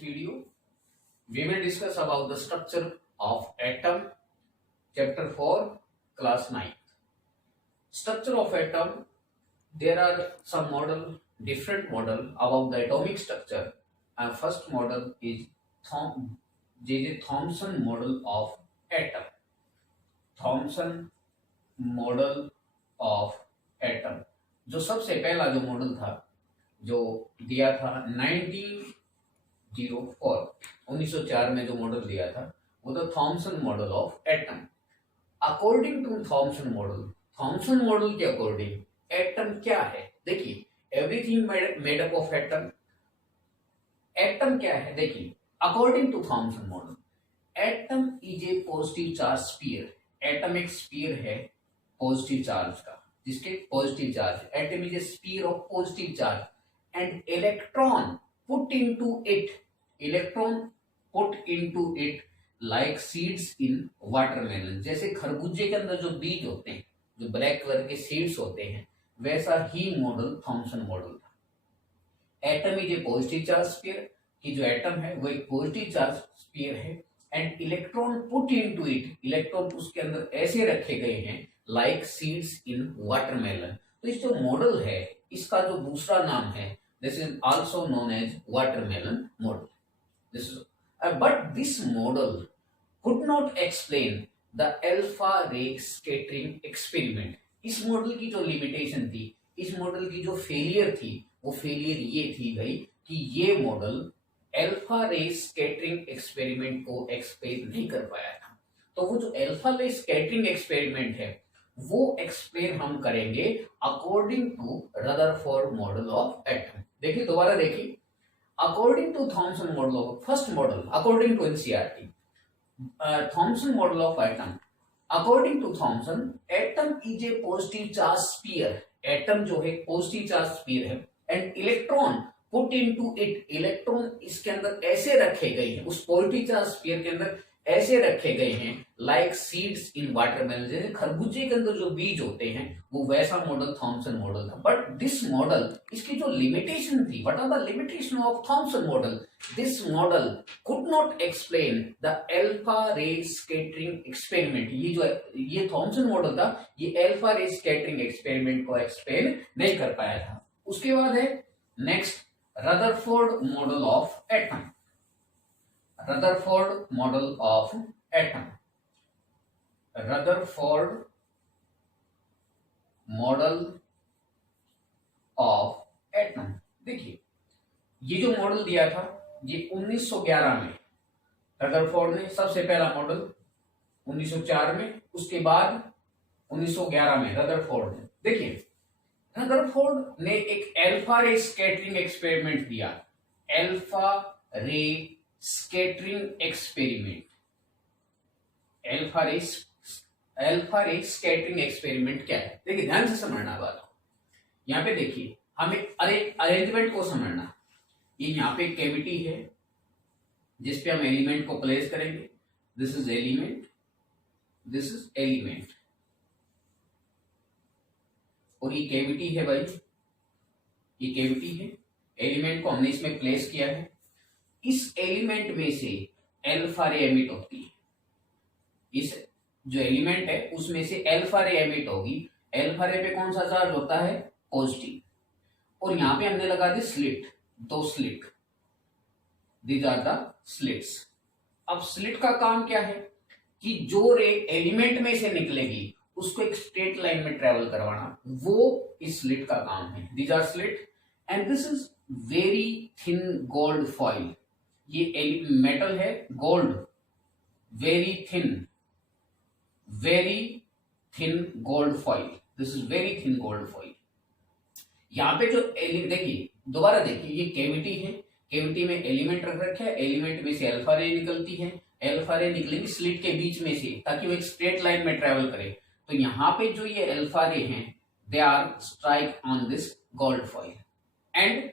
video, we will discuss about the structure of atom, chapter 4, class 9. Structure of atom, there are some different model about the atomic structure. And first model is J.J. Thomson model of atom. Thompson model of atom, जो सबसे पहला जो model था जो दिया था 1904 में जो मॉडल दिया था वो था Thomson model of atom. According to Thomson model के अकॉर्डिंग एटम क्या है? देखिए, everything made up of atom. Atom क्या है? देखिए, according to Thomson model, atom is a positive charge sphere. Atom एक स्फीयर है पॉजिटिव चार्ज का, जिसके positive charge. Atom is a sphere of positive charge and electron put into it like seeds in watermelon. जैसे खरबूजे के अंदर जो बीज होते हैं, जो ब्लैक कलर के सीड्स होते हैं, वैसा ही मॉडल थॉमसन मॉडल था. Atom is a positive charge sphere, कि जो एटम है वो एक पॉजिटिव चार्ज स्फीयर है and electron put into it, electron उसके अंदर ऐसे रखे गए हैं लाइक सीड्स इन वाटरमेलन. तो इस जो मॉडल है इसका जो दूसरा नाम है, this is also known as watermelon model. But this model could not explain the alpha ray scattering experiment. इस मॉडल की जो लिमिटेशन थी, इस मॉडल की जो फेलियर थी, वो फेलियर ये थी भाई कि ये model alpha ray scattering experiment को एक्सप्लेन नहीं कर पाया था. तो वो जो अल्फा रे स्कैटरिंग एक्सपेरिमेंट है वो एक्सप्लेन हम करेंगे according to Rutherford model of atom. देखिए, दोबारा देखिए, according to Thomson model of first model, according to NCERT, Thomson model of atom. According to Thomson, atom is a positive charge sphere. Atom जो है positive charge sphere है and electron put into it, electron इसके अंदर ऐसे रखे गए हैं, उस पॉजिटिव चार्ज स्फीयर के अंदर ऐसे रखे गए हैं लाइक सीड्स इन वाटरमेलन. जैसे खरबूजे के अंदर जो बीज होते हैं, वो वैसा मॉडल थॉमसन मॉडल था. बट दिस मॉडल, इसकी जो लिमिटेशन थी, what are the limitation of Thomson model? This model could not explain the alpha ray scattering experiment. ये थॉमसन मॉडल था, ये अल्फा रे स्कैटरिंग एक्सपेरिमेंट को एक्सप्लेन नहीं कर पाया था. उसके बाद है next Rutherford model of atom. Rutherford model of atom. Rutherford model of atom. देखिए, ये जो मॉडल दिया था ये 1911 में रदरफोर्ड ने सबसे पहला मॉडल 1904 में, उसके बाद 1911 में रदरफोर्ड ने. देखिए, रदरफोर्ड ने एक अल्फा रे स्कैटरिंग एक्सपेरिमेंट दिया. Alpha ray scattering experiment. Alpha ray scattering experiment क्या है? देखिए, ध्यान से समझना बात. यहां पे देखिए, हमें अरेंजमेंट को समझना. ये यहां पे कैविटी है जिसपे हम एलिमेंट को प्लेस करेंगे. This is element, this is element, और ये कैविटी है भाई, ये कैविटी है. एलिमेंट को हमने इसमें प्लेस किया है. इस एलिमेंट में से अल्फा रे एमिट होती है. इस जो एलिमेंट है उसमें से अल्फा रे एमिट होगी. अल्फा रे पे कौन सा चार्ज होता है? पॉजिटिव. और यहां पे हमने लगा दी slit, 2 slit. These are the slits. अब स्लिट का काम क्या है कि जो रे एलिमेंट में से निकलेगी उसको एक स्ट्रेट लाइन में ट्रेवल करवाना, वो इस स्लिट का काम है. These are slit and this is very thin gold foil. ये मेटल है gold, very thin gold foil. This is very thin gold foil. यहां पे जो देखिए, दोबारा देखिए, ये कैविटी है. कैविटी में एलिमेंट रख रखे हैं. एलिमेंट में से अल्फा रे निकलती है. अल्फा रे निकलेंगी स्लिट के बीच में से ताकि वो एक स्ट्रेट लाइन में ट्रेवल करे. तो यहां पे जो ये अल्फा रे हैं, they are strike on this gold foil and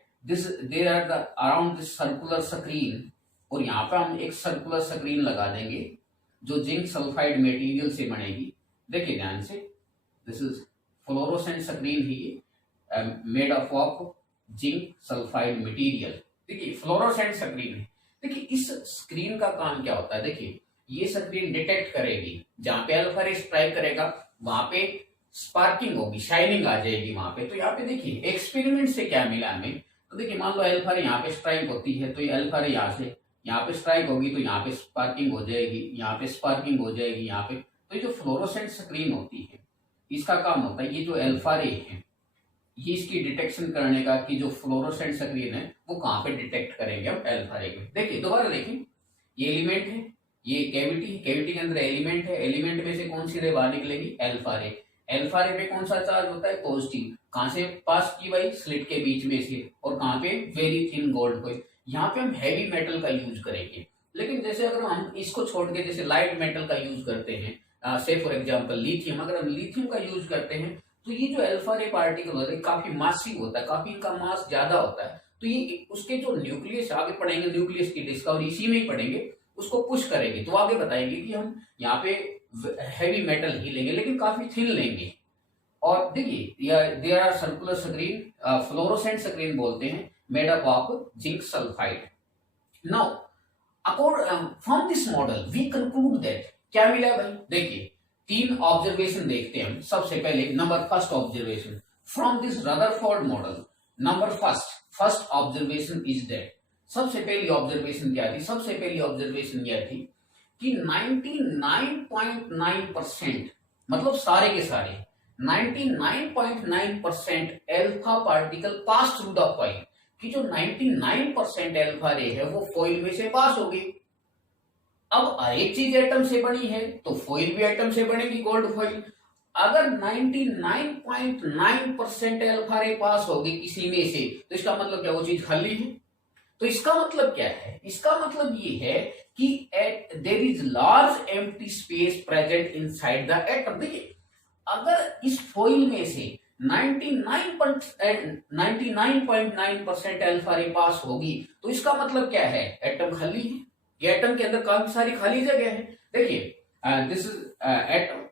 they are the around this circular screen. और यहां पे हम एक सर्कुलर स्क्रीन लगा देंगे जो जिंक सल्फाइड मटेरियल से बनेगी. देखिए ध्यान से, this is fluorescent screen he made of zinc sulphide material. देखिए फ्लोरोसेंट स्क्रीन है. देखिए इस स्क्रीन का काम क्या होता है, देखिए ये स्क्रीन डिटेक्ट करेगी, जहां पे अल्फा रे स्ट्राइक करेगा वहां पे स्पार्किंग होगी, शाइनिंग आ जाएगी वहां पे। तो यहाँ पे देखिए एक्सपेरिमेंट से क्या मिला हमें, तो देखिए मान लो अल्फा रे यहाँ पे स्ट्राइक होती है, तो ये अल्फा रे यहाँ पे स्ट्राइक होगी, तो यहाँ पे स्पार्किंग हो जाएगी, यहाँ पे स्पार्किंग हो जाएगी, यहाँ पे। तो ये जो फ्लोरोसेंट स्क्रीन होती है इसका काम होता है ये जो अल्फा रे है ये इसकी डिटेक्शन करने का, कि जो फ्लोरोसेंट स्क्रीन है वो कहाँ पे डिटेक्ट करेंगे हम अल्फा रे में। देखिए दोबारा देखिए, ये एलिमेंट है, ये कैविटी है, कैविटी के अंदर एलिमेंट है, एलिमेंट में से कौन सी रे बाहर निकलेगी, अल्फा रे। अल्फा रे पे कौन सा चार्ज होता है, पॉजिटिव। कहां से पास की भाई, स्लिट के बीच में से, और कहां पे, वेरी थिन गोल्ड कोई। यहाँ पे हम हैवी मेटल का यूज करेंगे, लेकिन जैसे अगर हम इसको छोड़ के जैसे लाइट मेटल का यूज करते हैं, से फॉर एग्जाम्पल लिथियम, अगर हम लिथियम का यूज करते हैं तो ये जो अल्फा रे पार्टिकल होता है काफी मासिव होता है, काफी इनका मास ज्यादा होता है, तो ये उसके जो न्यूक्लियस आगे पढ़ेंगे, न्यूक्लियस की डिस्कवरी इसी में ही पढ़ेंगे, उसको पुश करेंगे। तो आगे बताएंगे कि हम यहाँ पे हैवी मेटल ही लेंगे लेकिन काफी थिन लेंगे। और देखिए there are circular screen, fluorescent screen बोलते हैं, made up of zinc sulphide. Now from this model we conclude that, क्या मिला भाई, देखिए 3 ऑब्जर्वेशन देखते हैं हम। सबसे पहले number first observation from this Rutherford model, number first observation is that, सबसे पहली ऑब्जर्वेशन क्या थी, सबसे पहली ऑब्जर्वेशन यह थी कि 99.9% मतलब सारे के सारे 99.9% alpha particle pass through the foil, कि जो 99% अल्फा रे है वो फॉइल में से पास होगी। अब हर एक चीज एटम से बनी है तो फॉइल भी एटम से बनेगी, गोल्ड फॉइल। अगर 99.9% अल्फा रे पास होगी किसी में से, तो इसका मतलब क्या, वो चीज खाली है। तो इसका मतलब क्या है, इसका मतलब ये है कि there is large empty space present inside the atom. देखिए अगर इस फॉइल में से 99.9% अल्फा रे पास होगी तो इसका मतलब क्या है, एटम खाली है। ये एटम के अंदर काफी सारी खाली जगह है। देखिए this is atom,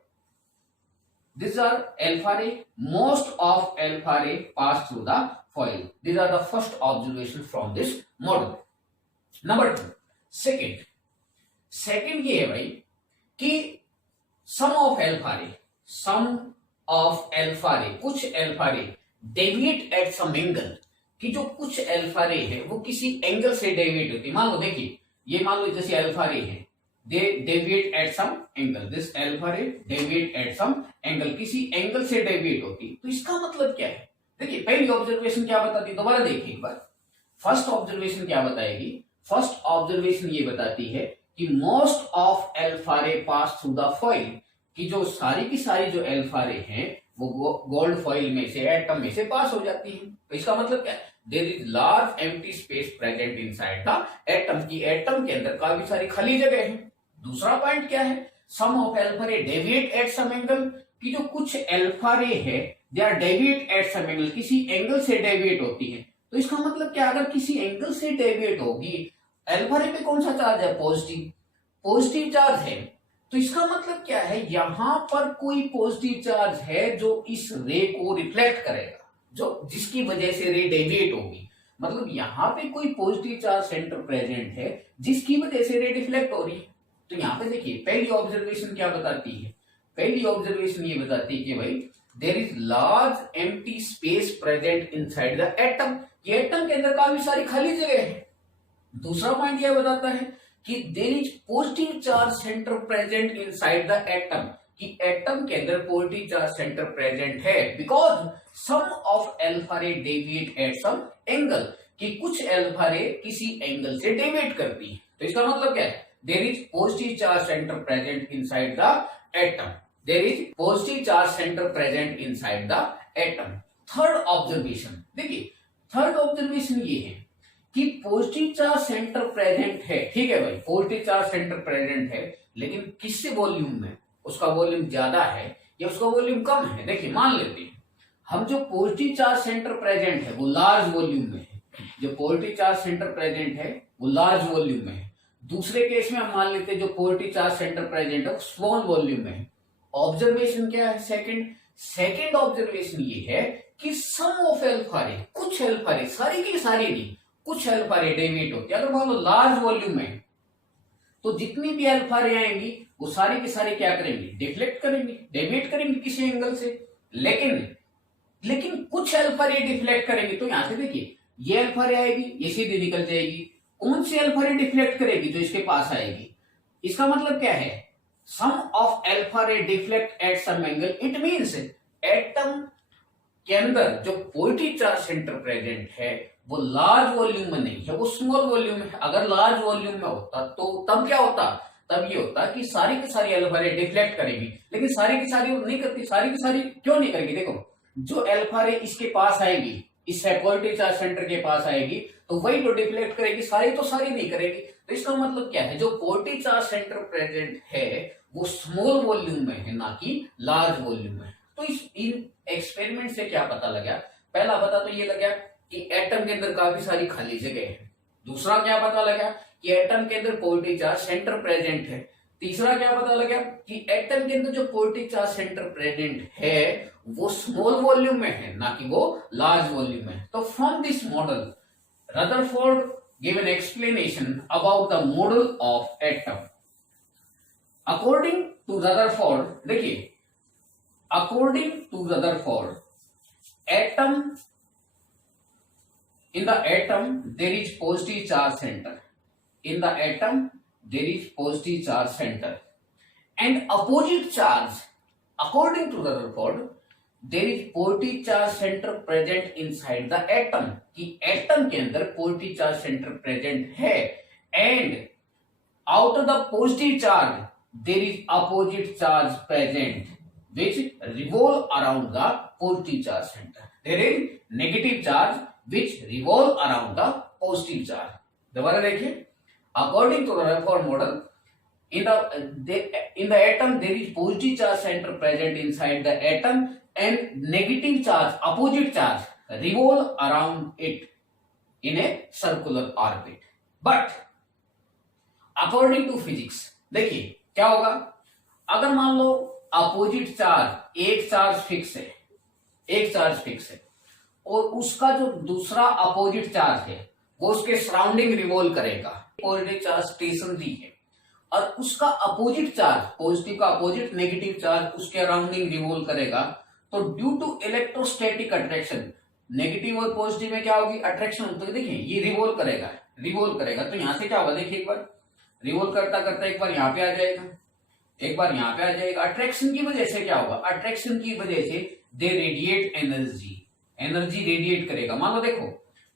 these are alpha ray, most of alpha ray pass through the foil. These are the first observation from this model. Number 2, second ये है भाई कि some of alpha ray, कुछ alpha ray deviate at some angle, कि जो कुछ alpha ray है वो किसी एंगल से डेविएट होती है। मान लो देखिए, ये मान लो जैसे alpha ray है, they deviate at some angle, this alpha ray deviate at some angle, किसी एंगल से डेविएट होती। तो इसका मतलब क्या है, देखिए पहली ऑब्जर्वेशन क्या बताती है, दोबारा देखिए एक बार। फर्स्ट ऑब्जर्वेशन क्या बताएगी, फर्स्ट ऑब्जर्वेशन ये बताती है कि मोस्ट ऑफ अल्फा रे पास थ्रू द फॉइल, कि जो सारी की सारी जो अल्फा रे हैं वो गोल्ड फॉइल में से, एटम में से पास हो जाती है। तो इसका मतलब क्या है, there is large empty space present inside the atom, की एटम के अंदर काफी सारी खाली जगह है। दूसरा पॉइंट क्या है, some of alpha ray deviate at some angle, कि जो कुछ अल्फा रे है they are deviate at some angle, किसी एंगल से डेविएट होती है। तो इसका मतलब क्या, अगर किसी एंगल से डेविएट होगी, अल्फा रे पे कौन सा चार्ज है, पॉजिटिव चार्ज है। तो इसका मतलब क्या है, यहां पर कोई पॉजिटिव चार्ज है जो इस रे को रिफ्लेक्ट करेगा, जो जिसकी वजह से रे डेविएट होगी। मतलब यहां पे कोई पॉजिटिव चार्ज सेंटर प्रेजेंट है जिसकी वजह से रे डिफ्लेक्ट हो रही है। तो यहाँ पे देखिए पहली ऑब्जर्वेशन क्या बताती है, पहली ऑब्जर्वेशन ये बताती है कि भाई there is large empty space present inside the atom, ये एटम के अंदर काफी सारी खाली जगह है। दूसरा पॉइंट यह बताता है कि there is positive charge centre present inside the atom, कि एटम के अंदर पॉजिटिव चार्ज सेंटर प्रेजेंट है, because some of alpha ray deviate at some angle, कि कुछ अल्फा रे किसी एंगल से डेविएट करती है। तो इसका मतलब क्या है, there is positive charge center present inside the atom, there is positive charge center present inside the atom। Third observation देखिए, थर्ड ऑब्जर्वेशन ये है कि पॉजिटिव चार्ज सेंटर प्रेजेंट है, ठीक है भाई, पॉजिटिव चार्ज सेंटर प्रेजेंट है, लेकिन किससे वॉल्यूम में, उसका वॉल्यूम ज्यादा है या उसका वॉल्यूम कम है। देखिए मान लेते हैं हम, जो पॉजिटिव चार्ज सेंटर प्रेजेंट है वो लार्ज वॉल्यूम में है, जो पॉजिटिव चार्ज सेंटर प्रेजेंट है वो लार्ज वॉल्यूम में है। दूसरे केस में हम मान लेते हैं जो पॉजिटिव चार्ज सेंटर प्रेजेंट है स्मॉल वॉल्यूम में है। ऑब्जर्वेशन क्या है, सेकंड ऑब्जर्वेशन ये है कि सम ऑफ अल्फा रे, कुछ अल्फा रे, सारी की सारी नहीं, कुछ अल्फा रे डेविएट होती है। अगर मान लो लार्ज वॉल्यूम में तो जितनी भी अल्फा रे आएंगी वो सारी की सारी क्या करेंगी, डिफ्लेक्ट करेंगी, डेविएट करेंगी किसी एंगल से। लेकिन कुछ अल्फा रे डिफ्लेक्ट करेंगी। तो यहां से देखिए ये अल्फा रे आएगी, ये सीधी निकल जाएगी। कौन सी अल्फा रे डिफ्लेक्ट करेगी, जो इसके पास आएगी। इसका मतलब क्या है, some of alpha ray deflect at some angle. It means atom के अंदर जो पॉजिटिव चार्ज सेंटर प्रेजेंट है वो लार्ज वॉल्यूम में नहीं है, वो स्मॉल वॉल्यूम में है। अगर लार्ज वॉल्यूम में होता तो तब क्या होता, तब ये होता कि सारी की सारी अल्फा रे डिफ्लेक्ट करेगी। लेकिन सारी की सारी नहीं करती। सारी की सारी क्यों नहीं करेगी, देखो जो अल्फा रे इसके पास आएगी, इस पॉजिटिव चार्ज सेंटर के पास आएगी, तो वही जो डिफ्लेक्ट करेगी, सारी तो सारी नहीं करेगी। तो इसका मतलब क्या है, जो पॉजिटिव चार्ज सेंटर प्रेजेंट है वो स्मॉल वॉल्यूम में है, ना कि लार्ज वॉल्यूम में। तो इस इन एक्सपेरिमेंट से क्या पता लगा, पहला पता तो ये लगा कि एटम के अंदर काफी सारी खाली जगह है। दूसरा क्या पता लगा कि एटम के अंदर पॉजिटिव चार्ज सेंटर प्रेजेंट है। तीसरा क्या पता लगा कि एटम के अंदर जो पॉजिटिव चार्ज सेंटर प्रेजेंट है वो स्मॉल वॉल्यूम में है, ना कि वो लार्ज वॉल्यूम में। तो from this model Rutherford give an explanation about the model of atom. According to Rutherford, देखिए according to Rutherford, in the atom there is positive charge center. In the atom there is positive charge center and opposite charge. According to Rutherford, there is positive charge center present inside the atom. कि atom के अंदर positive charge center present है and out of the positive charge there is opposite charge present which revolve around the positive charge center. There is negative charge which revolve around the positive charge. दोबारा देखिए, according to the Rutherford model, in the atom there is positive charge center present inside the atom and negative charge, opposite charge revolve around it in a circular orbit. But according to physics, देखिए क्या होगा, अगर मान लो opposite charge, एक charge fix है, एक charge fix है और उसका जो दूसरा अपोजिट चार्ज है वो उसके सराउंडिंग रिवॉल्व करेगा। पॉजिटिव चार्ज स्टेशनरी है और उसका अपोजिट चार्ज, पॉजिटिव का अपोजिट नेगेटिव चार्ज उसके अराउंडिंग रिवॉल्व करेगा। तो due to electrostatic attraction, negative और पॉजिटिव में क्या होगी, अट्रैक्शन। तो देखिए ये रिवॉल्व करेगा, रिवॉल्व करेगा। तो यहां से क्या होगा, देखिए एक बार रिवॉल्व करता करता एक बार यहां पे आ जाएगा, एक बार यहां पे आ जाएगा। अट्रैक्शन की वजह से क्या होगा, अट्रैक्शन की वजह से दे रेडिएट एनर्जी, एनर्जी रेडिएट करेगा। मान लो देखो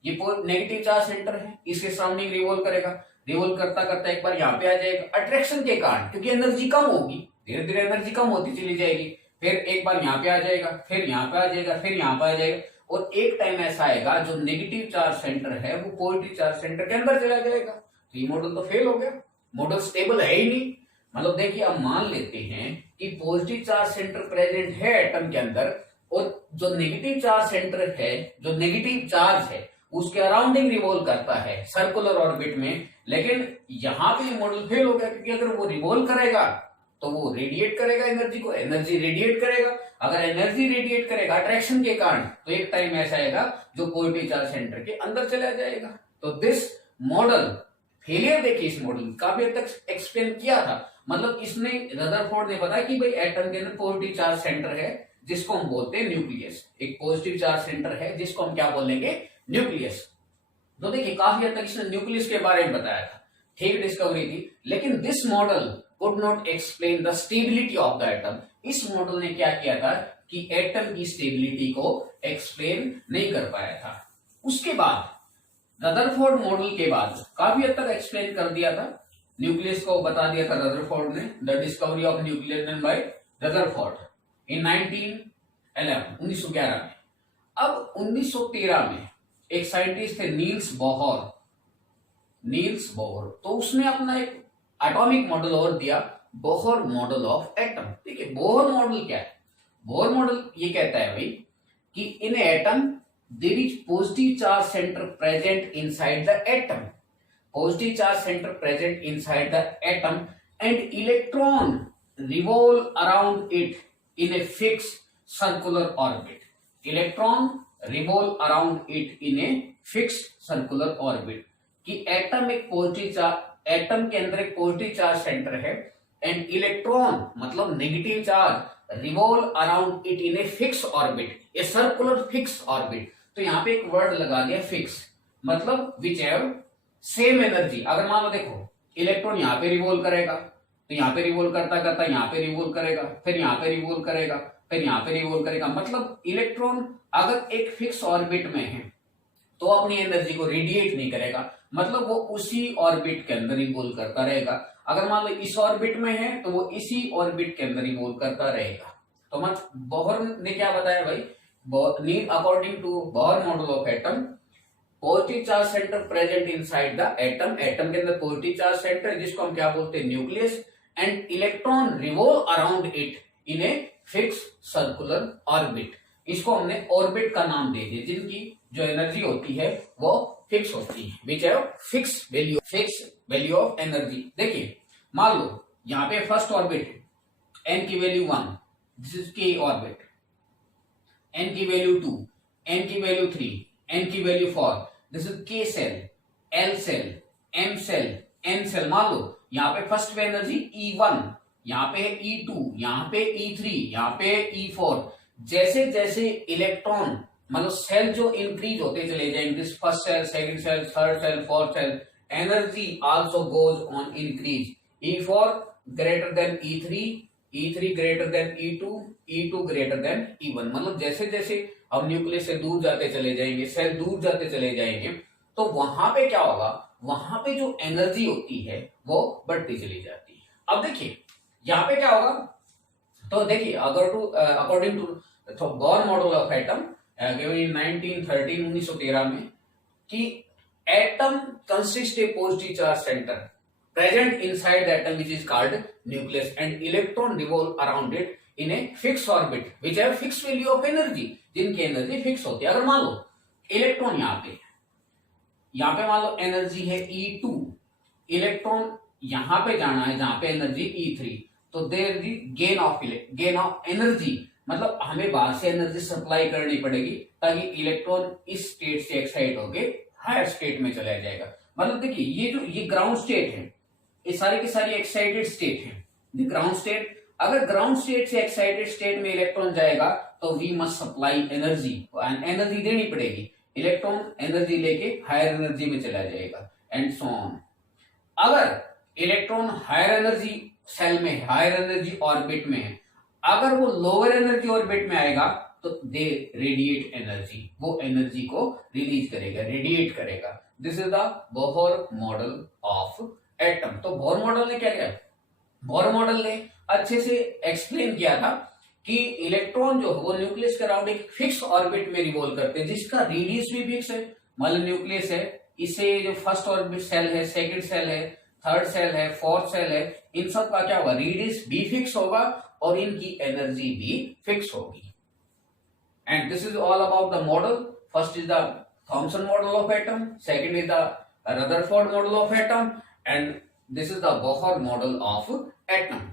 ये नेगेटिव चार्ज सेंटर है, इसके सराउंडिंग रिवॉल्व करेगा, रिवॉल्व करता करता एक बार यहां पे आ जाएगा। अट्रैक्शन के कारण, क्योंकि एनर्जी कम होगी, धीरे धीरे एनर्जी कम होती चली जाएगी। फिर एक बार यहां पे आ जाएगा, फिर यहां पे आ जाएगा, फिर यहां पे आ जाएगा और एक टाइम ऐसा आएगा जो नेगेटिव चार्ज सेंटर है वो पॉजिटिव चार्ज सेंटर के अंदर चला जाएगा। तो ये मॉडल तो फेल हो गया, मॉडल स्टेबल है ही नहीं। मतलब देखिए अब मान लेते हैं कि पॉजिटिव चार्ज सेंटर प्रेजेंट है एटम के अंदर और जो नेगेटिव चार्ज सेंटर है, जो नेगेटिव चार्ज है उसके अराउंडिंग रिवॉल्व करता है सर्कुलर ऑर्बिट में। लेकिन यहां पे मॉडल फेल हो गया, क्योंकि अगर वो रिवॉल्व करेगा तो वो रेडिएट करेगा एनर्जी को, एनर्जी रेडिएट करेगा। अगर एनर्जी रेडिएट करेगा अट्रैक्शन के कारण तो एक टाइम ऐसा आएगा जो पॉजिटिव चार्ज सेंटर के अंदर चला जाएगा। तो दिस मॉडल फेलियर, देखिए इस मॉडल काफी हद तक एक्सप्लेन किया था। मतलब इसने, रदरफोर्ड ने बताया कि भाई एटम के अंदर पॉजिटिव चार्ज सेंटर है जिसको हम बोलते हैं न्यूक्लियस। एक पॉजिटिव चार्ज सेंटर है जिसको हम क्या बोलेंगे, न्यूक्लियस। तो देखिए काफी हद तक इसने न्यूक्लियस के बारे में बताया था, ठीक डिस्कवरी थी। लेकिन this model could not explain the stability of the atom. इस मॉडल ने क्या किया था कि एटम की स्टेबिलिटी को एक्सप्लेन नहीं कर पाया था। उसके बाद रदरफोर्ड मॉडल के बाद काफी हद तक एक्सप्लेन कर दिया था, न्यूक्लियस को बता दिया था रदरफोर्ड ने। The discovery of nucleus done by Rutherford in 1911 में। अब 1913 में एक साइंटिस्ट थे नील्स बोहर, तो उसने अपना एक एटॉमिक मॉडल और दिया, बोहर मॉडल ऑफ एटम। ठीक है, बोहर मॉडल क्या है, बोहर मॉडल ये कहता है भाई कि in atom there is positive charge centre present inside the atom, positive charge center present inside the atom and electron revolve around it in a fixed circular orbit. Electron revolve around it in a fix circular orbit, कि atom एक positive charge, atom के अंदर एक positive charge centre है and electron मतलब negative charge revolve around it in a fix orbit, a circular fix orbit. तो यहाँ पे एक वर्ड लगा दिया फिक्स, मतलब विच हैव सेम एनर्जी। अगर मान लो देखो इलेक्ट्रॉन यहाँ पे रिवॉल्व करेगा, तो यहाँ पे रिवॉल्व करता करता यहाँ पे रिवॉल्व करेगा, फिर यहाँ पे रिवॉल्व करेगा, फिर यहाँ पे रिवॉल्व करेगा। मतलब इलेक्ट्रॉन अगर एक फिक्स ऑर्बिट में है तो अपनी एनर्जी को रेडिएट नहीं करेगा, मतलब वो उसी ऑर्बिट के अंदर रिवॉल्व करता रहेगा। अगर मान लो इस ऑर्बिट में है तो वो इसी ऑर्बिट के अंदर रिवॉल्व करता रहेगा। तो मत बोहर ने क्या बताया भाई, according to Bohr model of atom, positive charge centre present inside the atom, atom के अंदर पॉजिटिव चार्ज सेंटर जिसको हम क्या बोलते हैं nucleus, and electron revolve around it in a fix circular orbit. इसको हमने ऑर्बिट का नाम दे दिया, जिनकी जो एनर्जी होती है वो फिक्स होती है, विच है फिक्स वैल्यू ऑफ एनर्जी। देखिए मान लो यहाँ पे फर्स्ट ऑर्बिट है, एन की value 1, this is K orbit, n की वैल्यू 2, एन की वैल्यू 3, एन की value 4, this is K shell, L shell, M shell, N shell. मान लो यहाँ पे फर्स्ट पे एनर्जी E1, यहाँ पे E2, यहाँ पे E3, यहाँ पे E4। जैसे जैसे इलेक्ट्रॉन मतलब सेल जो इंक्रीज होते चले जाएंगे, first shell, second shell, third shell, fourth shell, energy also goes on increase. E4 greater than E3, E3 greater than E2, E2 greater than E1। मतलब जैसे जैसे हम न्यूक्लियस से दूर जाते चले जाएंगे, सेल दूर जाते चले जाएंगे, तो वहां पे क्या होगा, वहां पे जो एनर्जी होती है वो बढ़ती चली जाती है। अब देखिए यहाँ पे क्या होगा, तो देखिए अगर to according to Bohr model of atom given in 1913 में, कि atom consist a positive charge centre present inside the atom which is called nucleus and electron revolve around it in a fix orbit which have fix value of energy, जिनकी energy fix होती है। अगर मान low electron यहाँ पे मान low energy है E2, electron यहाँ पे जाना है जहां पे एनर्जी E3, तो देयर गेन ऑफ एनर्जी, मतलब हमें बाहर से एनर्जी सप्लाई करनी पड़ेगी ताकि इलेक्ट्रॉन इस स्टेट से एक्साइट होके हायर स्टेट में चला जाएगा। मतलब देखिए ये ग्राउंड स्टेट है, ये सारी की सारी एक्साइटेड स्टेट है। ग्राउंड स्टेट, अगर ग्राउंड स्टेट से एक्साइटेड स्टेट में इलेक्ट्रॉन जाएगा तो we must supply energy, energy देनी पड़ेगी। इलेक्ट्रॉन एनर्जी लेके हायर एनर्जी में चला जाएगा एंड सो ऑन। अगर इलेक्ट्रॉन हायर एनर्जी सेल में, हायर एनर्जी ऑर्बिट में है, अगर वो लोअर एनर्जी ऑर्बिट में आएगा तो दे रेडिएट एनर्जी, वो एनर्जी को रिलीज करेगा, रेडिएट करेगा। This is the Bohr model of atom. तो बोहर मॉडल ने क्या किया, बोहर मॉडल ने अच्छे से एक्सप्लेन किया था कि इलेक्ट्रॉन जो है वो न्यूक्लियस के अराउंड एक फिक्स ऑर्बिट में रिवॉल्व करते हैं, जिसका रेडियस भी फिक्स है। मतलब न्यूक्लियस है, इसे जो फर्स्ट ऑर्बिट सेल है, सेकंड सेल है, थर्ड सेल है, फोर्थ सेल है, इन सब का क्या होगा, रेडियस भी फिक्स होगा और इनकी एनर्जी भी फिक्स होगी। And this is all about the model. First is the Thompson model of atom, second is the Rutherford model of atom, and this is the Bohr model of atom.